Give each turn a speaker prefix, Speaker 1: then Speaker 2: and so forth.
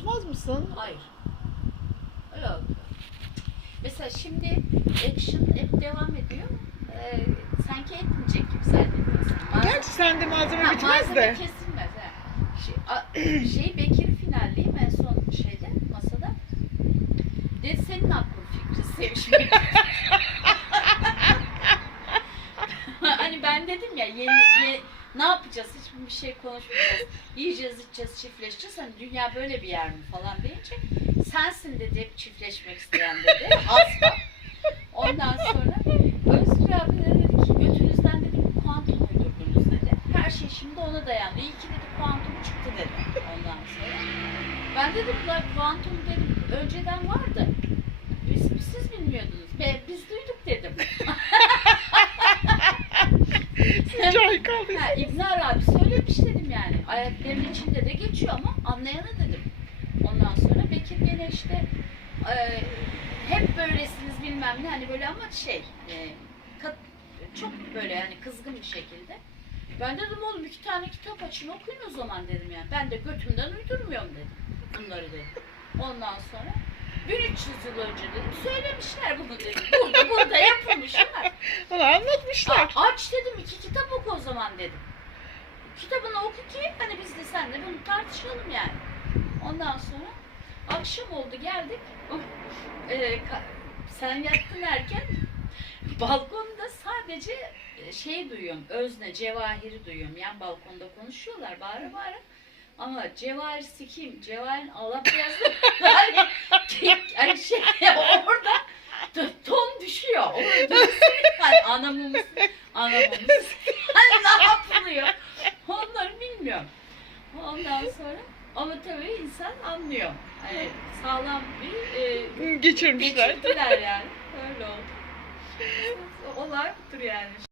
Speaker 1: anlatmaz mısın?
Speaker 2: Hayır. Yok. Mesela şimdi action hep devam ediyor. Ee, sanki etmeyecek gibi zannediyorsun.
Speaker 1: Gerçi sende malzeme
Speaker 2: Ha,
Speaker 1: bitmez
Speaker 2: malzeme
Speaker 1: de.
Speaker 2: kesilmez. He. Şey, a- şey Bekir finalliyim en son şeyde masada. Dedi senin aklın fikri sevişmek. hani ben dedim ya yeni, ye- ne yapacağız hiçbir bir şey konuşmayacağız. Yiyeceğiz, içeceğiz, çiftleşeceğiz. Hani dünya böyle bir yer mi falan deyince sensin dedi hep çiftleşmek isteyen dedi. Asla. Ondan sonra Özgür abi de dedi ki götünüzden dedi bir kuantum uydurdunuz dedi. Her şey şimdi ona dayandı. İyi ki dedi kuantum çıktı dedi ondan sonra. Ben dedim la kuantum dedim önceden vardı. Biz, siz bilmiyordunuz. Be, biz duyduk dedim. Arabi söylemiş dedim yani. Ayetlerin içinde de geçiyor ama anlayana dedim. Ondan sonra Bekir gene işte e, hep böylesiniz bilmem ne hani böyle ama şey e, kat- çok böyle yani kızgın bir şekilde. Ben dedim oğlum iki tane kitap açın okuyun o zaman dedim yani. Ben de götümden uydurmuyorum dedim. Bunları dedim. Ondan sonra 1300 yıl önce dedim söylemişler bunu dedim. Burada burada yapılmışlar.
Speaker 1: Bana anlatmışlar.
Speaker 2: Aa, aç dedim iki kitap oku o zaman dedim. Kitabını oku ki hani biz de seninle bunu tartışalım yani. Ondan sonra akşam oldu geldik. Ee, sen yattın erken balkonda sadece e, şey duyuyorum. Özne, Cevahir'i duyuyorum. Yani balkonda konuşuyorlar bağıra bağıra. Ama Cevahir sikeyim, Cevahir'in Allah beyazı hani, hani şey orada ton düşüyor. Orada hani anamımız, anamımız hani ne yapılıyor? Ondan sonra ama tabii insan anlıyor. Hani sağlam bir e,
Speaker 1: Geçirmişler.
Speaker 2: geçirdiler yani. Öyle oldu. Olay budur yani.